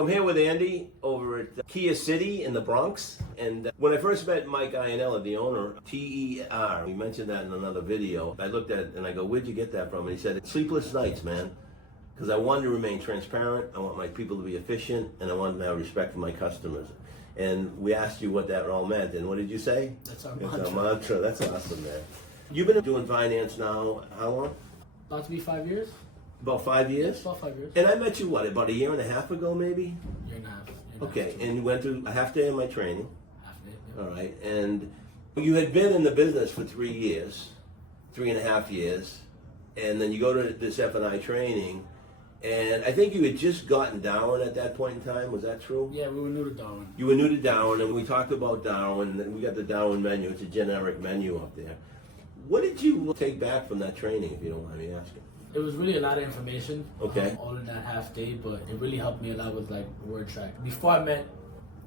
I'm here with Andy over at Kia City in the Bronx. And when I first met Mike Iannella, the owner, TER, we mentioned that in another video. I looked at it and I go, where'd you get that from? And he said, sleepless nights, man. Because I wanted to remain transparent, I want my people to be efficient, and I wanted to have respect for my customers. And we asked you what that all meant, and what did you say? That's our mantra. That's awesome, man. You've been doing finance now, how long? About to be 5 years. About 5 years? Yes, about 5 years. And I met you, what, about a year and a half ago, maybe? Year and a half. Okay, and you went through a half day of my training. Half day, yeah. All right, and you had been in the business for 3 years, 3.5 years, and then you go to this FNI training, and I think you had just gotten Darwin at that point in time. Was that true? Yeah, we were new to Darwin. You were new to Darwin, and we talked about Darwin, and we got the Darwin menu. It's a generic menu up there. What did you take back from that training, if you don't mind me asking? It was really a lot of information. Okay. All in that half day, but it really helped me a lot with like word track. Before I met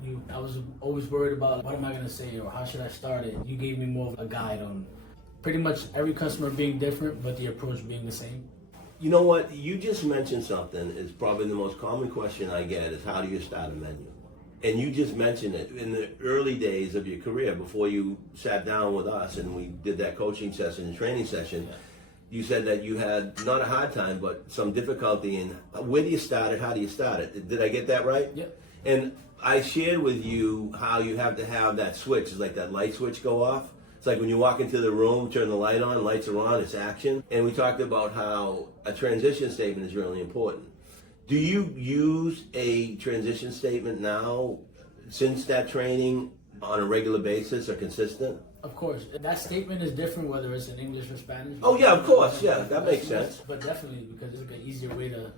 you, I was always worried about what am I going to say or how should I start it. You gave me more of a guide on pretty much every customer being different, but the approach being the same. You know what? You just mentioned something. Is probably the most common question I get is how do you start a menu? And you just mentioned it in the early days of your career before you sat down with us and we did that coaching session and training session. Yeah. You said that you had not a hard time, but some difficulty in where do you start it? How do you start it? Did I get that right? Yep. And I shared with you how you have to have that switch. It's like that light switch go off. It's like when you walk into the room, turn the light on, lights are on, it's action. And we talked about how a transition statement is really important. Do you use a transition statement now since that training on a regular basis or consistent? Of course. That statement is different whether it's in English or Spanish. Oh, yeah, of course. Yeah, that makes sense. But definitely, because it's an easier way to...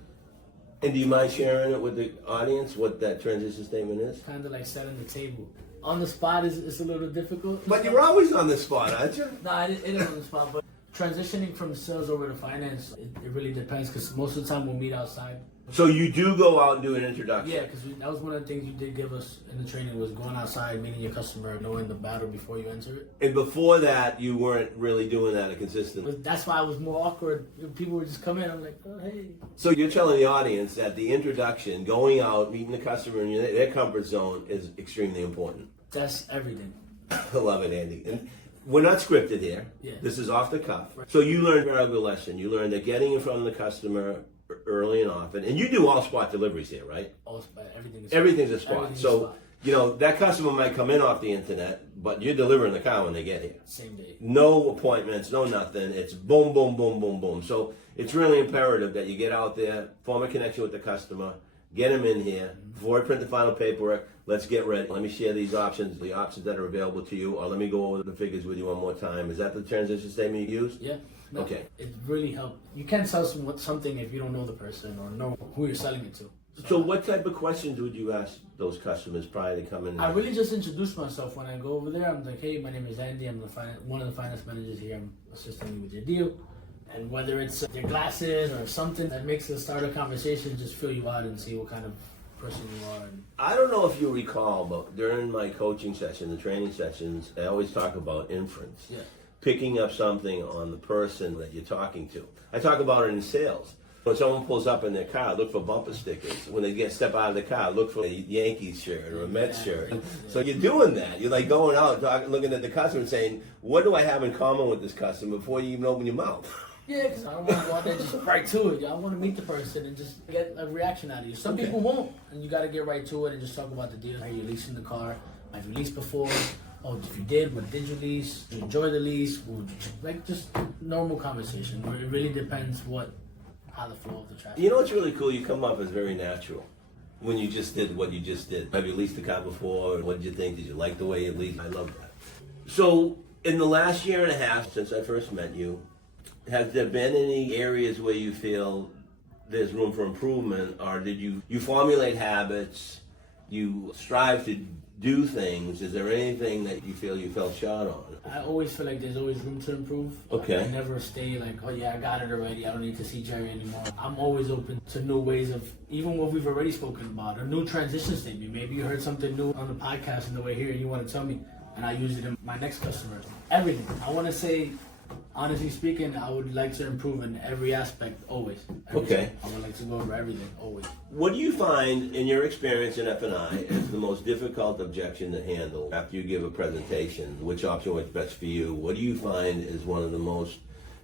And do you mind sharing it with the audience, what that transition statement is? Kind of like setting the table. On the spot is a little difficult. But you're always on the spot, aren't you? No, it is on the spot, but transitioning from sales over to finance, it really depends because most of the time we'll meet outside. So you do go out and do an introduction? Yeah, because that was one of the things you did give us in the training was going outside, meeting your customer, knowing the battle before you enter it. And before that, you weren't really doing that consistently? But that's why I was more awkward. People would just come in, I'm like, oh, hey. So you're telling the audience that the introduction, going out, meeting the customer in their comfort zone is extremely important? That's everything. I love it, Andy. And we're not scripted here. Yeah. This is off the cuff. Right. So you learned a very good lesson. You learned that getting in front of the customer early and often, and you do all spot deliveries here, right? All spot, everything's a spot. You know, that customer might come in off the internet, but you're delivering the car when they get here. Same day. No appointments, no nothing. It's boom, boom, boom, boom, boom. So it's really imperative that you get out there, form a connection with the customer, get them in here. Before I print the final paperwork, let's get ready. Let me share these options, the options that are available to you, or let me go over the figures with you one more time. Is that the transition statement you use? Yeah. No, okay. It really helped. You can't sell something if you don't know the person or know who you're selling it to. So what type of questions would you ask those customers prior to coming in? I really just introduce myself when I go over there. I'm like, hey, my name is Andy. I'm one of the finance managers here. I'm assisting you with your deal. And whether it's your glasses or something that makes the start of conversation, just fill you out and see what kind of person you are. I don't know if you recall, but during my coaching session, the training sessions, I always talk about inference. Yeah. Picking up something on the person that you're talking to. I talk about it in sales. When someone pulls up in their car, look for bumper stickers. When they step out of the car, look for a Yankees shirt or a Mets shirt. So you're doing that. You're like going out, looking at the customer and saying, what do I have in common with this customer before you even open your mouth? Yeah, because I don't want to go out there just right to it. I want to meet the person and just get a reaction out of you. Some people won't, and you got to get right to it and just talk about the deal. How you're leasing the car? Have you leased before? Oh, if you did, what did you lease? Did you enjoy the lease? Like just normal conversation where it really depends how the flow of the traffic. You know what's really cool? You come off as very natural when you just did what you just did. Have you leased the car before? What did you think? Did you like the way you leased? I love that. So in the last year and a half since I first met you, has there been any areas where you feel there's room for improvement, or did you formulate habits, you strive to do things? Is there anything that you feel you fell short on? I always feel like there's always room to improve. Okay. I never stay like, oh yeah, I got it already. I don't need to see Gerry anymore. I'm always open to new ways of, even what we've already spoken about, a new transition statement. Maybe you heard something new on the podcast on the way here and you want to tell me, and I use it in my next customer. Everything. I want to say, Honestly speaking, I would like to improve in every aspect, always. Okay. I would like to go over everything, always. What do you find in your experience in FNI is the most difficult objection to handle after you give a presentation? Which option works best for you? What do you find is one of the most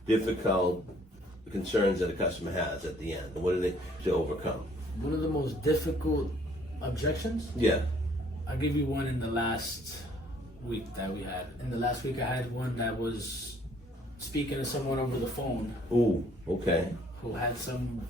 difficult concerns that a customer has at the end? What do they to overcome? One of the most difficult objections? Yeah. I'll give you one in the last week that we had. In the last week, I had one that was speaking to someone over the phone. Ooh, okay. Who had some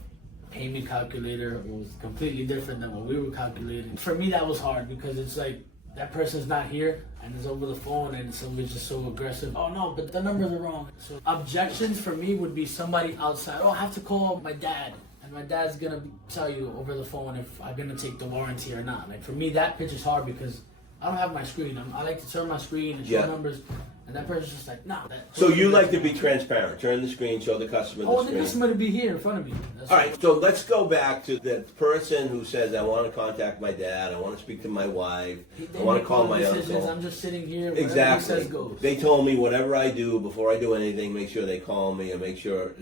payment calculator. It was completely different than what we were calculating. For me, that was hard because it's like that person's not here and it's over the phone and somebody's just so aggressive. Oh no, but the numbers are wrong. So objections for me would be somebody outside. Oh, I have to call my dad. And my dad's gonna tell you over the phone if I'm gonna take the warranty or not. Like for me, that pitch is hard because I don't have my screen. I like to turn my screen and show numbers. And that person's just like, nah. So you like to be transparent. Turn the screen, show the customer the screen. screen. The customer to be here in front of me. All right, so let's go back to the person who says, I want to contact my dad, I want to speak to my wife, I want to call my uncle. I'm just sitting here, exactly. He says goes. They told me whatever I do, before I do anything, make sure they call me and make sure,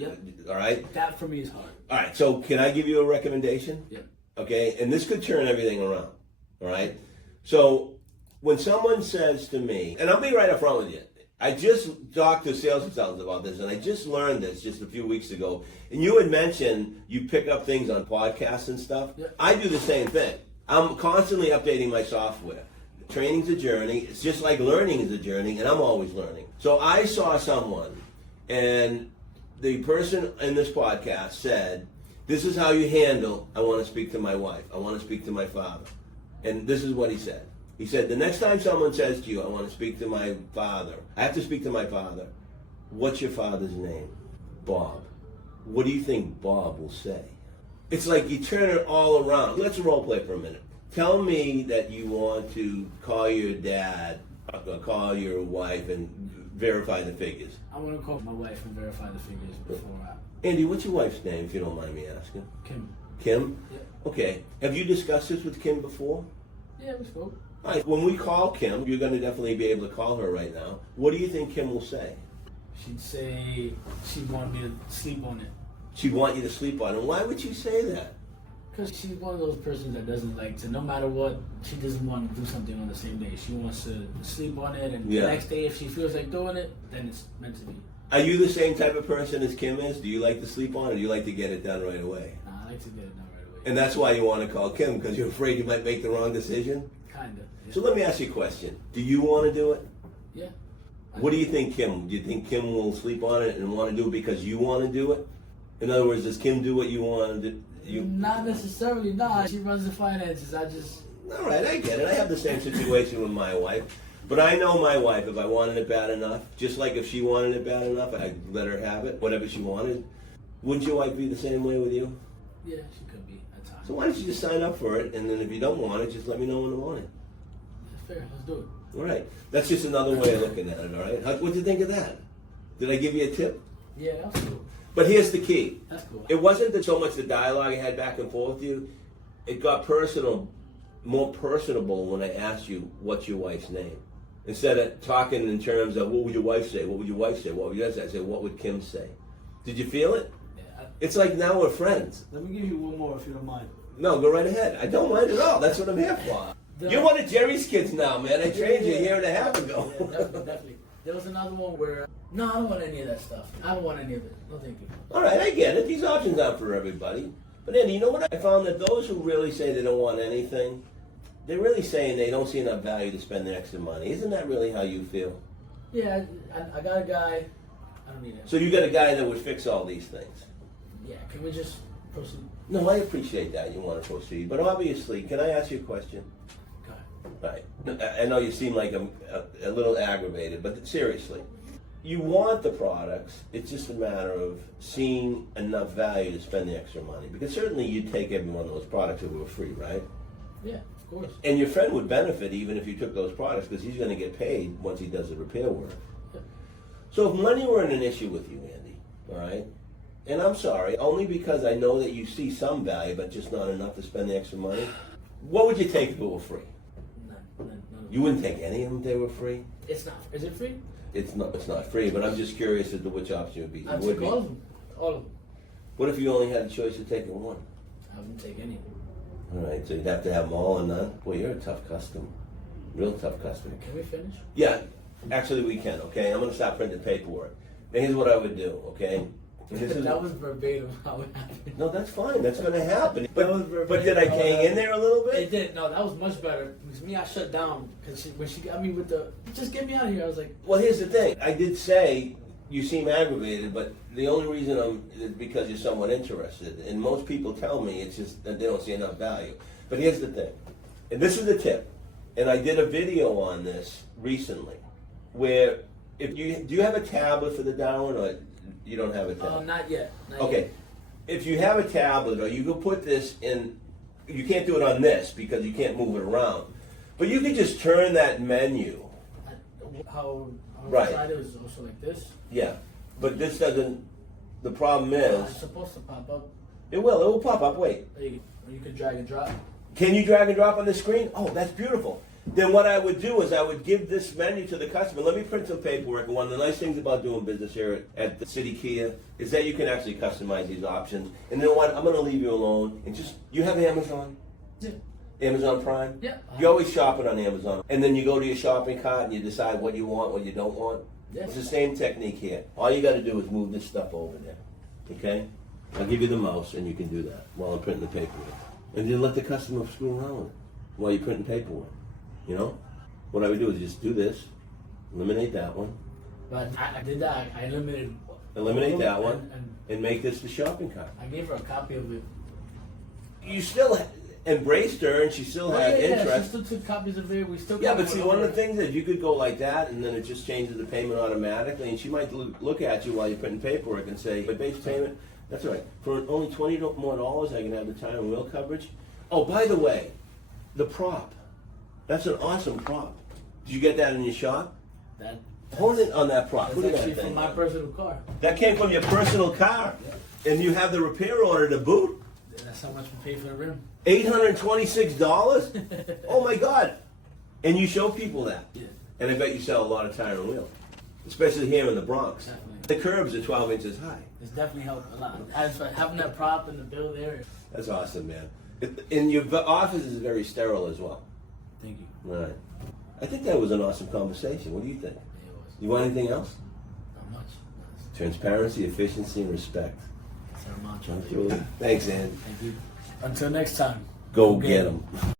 all right? That for me is hard. All right, so can I give you a recommendation? Yeah. Okay, and this could turn everything around, all right? So when someone says to me, and I'll be right up front with you, I just talked to sales consultants about this, and I just learned this just a few weeks ago. And you had mentioned you pick up things on podcasts and stuff. Yeah. I do the same thing. I'm constantly updating my software. Training's a journey. It's just like learning is a journey, and I'm always learning. So I saw someone, and the person in this podcast said, this is how you handle, I want to speak to my wife. I want to speak to my father. And this is what he said. He said, the next time someone says to you, I want to speak to my father, I have to speak to my father. What's your father's name? Bob. What do you think Bob will say? It's like you turn it all around. Let's role play for a minute. Tell me that you want to call your dad, call your wife, and verify the figures. I want to call my wife and verify the figures before Andy, what's your wife's name, if you don't mind me asking? Kim. Kim? Yeah. Okay. Have you discussed this with Kim before? Yeah, we spoke. All right, when we call Kim, you're going to definitely be able to call her right now. What do you think Kim will say? She'd say she'd want me to sleep on it. She'd want you to sleep on it. Why would she say that? Because she's one of those persons that doesn't like to, no matter what, she doesn't want to do something on the same day. She wants to sleep on it, and the next day, if she feels like doing it, then it's meant to be. Are you the same type of person as Kim is? Do you like to sleep on it, or do you like to get it done right away? Nah, I like to get it done right away. And that's why you want to call Kim, because you're afraid you might make the wrong decision? Kinda. Yeah. So let me ask you a question. Do you want to do it? Yeah. What do you think, Kim? Do you think Kim will sleep on it and want to do it because you want to do it? In other words, does Kim do what you want to do? Not necessarily, nah. She runs the finances. I just... All right, I get it. I have the same situation with my wife. But I know my wife, if I wanted it bad enough, just like if she wanted it bad enough, I'd let her have it, whatever she wanted. Wouldn't your wife be the same way with you? Yeah, she could be at times. So why don't you just sign up for it, and then if you don't want it, just let me know in the morning. That's fair. Let's do it. All right. That's just another way of looking at it, all right? What'd you think of that? Did I give you a tip? Yeah, that's cool. But here's the key. That's cool. It wasn't so much the dialogue I had back and forth with you. It got personal, more personable when I asked you, what's your wife's name? Instead of talking in terms of, what would your wife say? What would your wife say? What would your say? I said, what would Kim say? Did you feel it? Yeah. It's like now we're friends. Let me give you one more if you don't mind. No, go right ahead. I don't mind at all. That's what I'm here for. You're one of Gerry's kids now, man. I trained you a year and a half ago. Yeah, definitely. There was another one where, no, I don't want any of that stuff. I don't want any of it. No, thank you. All right, I get it. These options aren't for everybody. But Andy, you know what? I found that those who really say they don't want anything, they're really saying they don't see enough value to spend the extra money. Isn't that really how you feel? Yeah, I got a guy. I don't need it. So you got a guy that would fix all these things? Yeah, can we just proceed? No, I appreciate that. You want to proceed. But obviously, can I ask you a question? Go ahead. Right. I know you seem like a little aggravated, but seriously, you want the products. It's just a matter of seeing enough value to spend the extra money. Because certainly you'd take every one of those products if it were free, right? Yeah, of course. And your friend would benefit even if you took those products because he's going to get paid once he does the repair work. Yeah. So if money weren't an issue with you, Andy, all right, and I'm sorry, only because I know that you see some value but just not enough to spend the extra money, what would you take if it were free? None of You wouldn't take any of them if they were free? It's not. Is it free? It's not free, but I'm just curious as to which option would be. I'd Would take be. all of them. All of them. What if you only had the choice of taking one? I wouldn't take any. All right, so you'd have to have them all or none? Boy, you're a tough customer. Real tough customer. Can we finish? Yeah, actually we can, okay? I'm going to stop printing paperwork. Now here's what I would do, okay? And this is- That was verbatim how it happened. No, that's fine. That's going to happen. That was But verbatim. did I hang in there a little It bit? did. No, that was much better. Because me, I shut down. Because when she got me with the, just get me out of here. I was like, Well, here's the thing. I did say you seem aggravated, but the only reason is because you're somewhat interested. And most people tell me it's just that they don't see enough value. But here's the thing. And this is the tip. And I did a video on this recently, where do you have a tablet for the download, or you don't have a tablet? not yet. Not Okay, Yet. if you have a tablet, or you could put this in, you can't do it on this because you can't move it around. But you could just turn that menu. How Right. outside it was also like this. Yeah, but this doesn't, the problem It's is, supposed to pop up. it will pop up, wait. There you go. Or you could drag and drop. Can you drag and drop on the screen? Oh, that's beautiful. Then what I would do is I would give this menu to the customer. Let me print some paperwork. And one of the nice things about doing business here at the City Kia is that you can actually customize these options. And you know what? I'm going to leave you alone. And just, you have Amazon? Yeah. Amazon Prime? Yeah. You always shop it on Amazon. And then you go to your shopping cart and you decide what you want, what you don't want. Yes. It's the same technique here. All you got to do is move this stuff over there. Okay? I'll give you the mouse and you can do that while I'm printing the paperwork. And then let the customer screw around with it while you're printing paperwork. You know? What I would do is just do this, eliminate that one, But I did that. I eliminated. eliminate that and- one, And and make this the shopping cart. I gave her a copy of it. You still embraced her and she still had She interest. still took copies of it. We still. Yeah, got but see, one one of the over. things is you could go like that, and then it just changes the payment automatically, and she might look at you while you're printing paperwork and say, "My base payment, that's all right. For only $20 more, I can have the tire and wheel coverage." Oh, by the way, the prop. That's an awesome prop. Did you get that in your shop? That. Hold it on that prop. That's Look at actually that from thing. my personal car. That came from your personal car, and you have the repair order to boot. That's how much we paid for the rim. $826? Oh my God! And you show people that. Yeah. And I bet you sell a lot of tire and wheel, especially here in the Bronx. Definitely. The curbs are 12 inches high. It's definitely helped a lot. As for having that prop in the build area. That's awesome, man. And your office is very sterile as well. Thank you. All right. I think that was an awesome conversation. What do you think? It was You want anything else? not much. Transparency, efficiency, and respect. That's our mantra. Thanks, Ann. Thank you. Until next time. Go get 'em.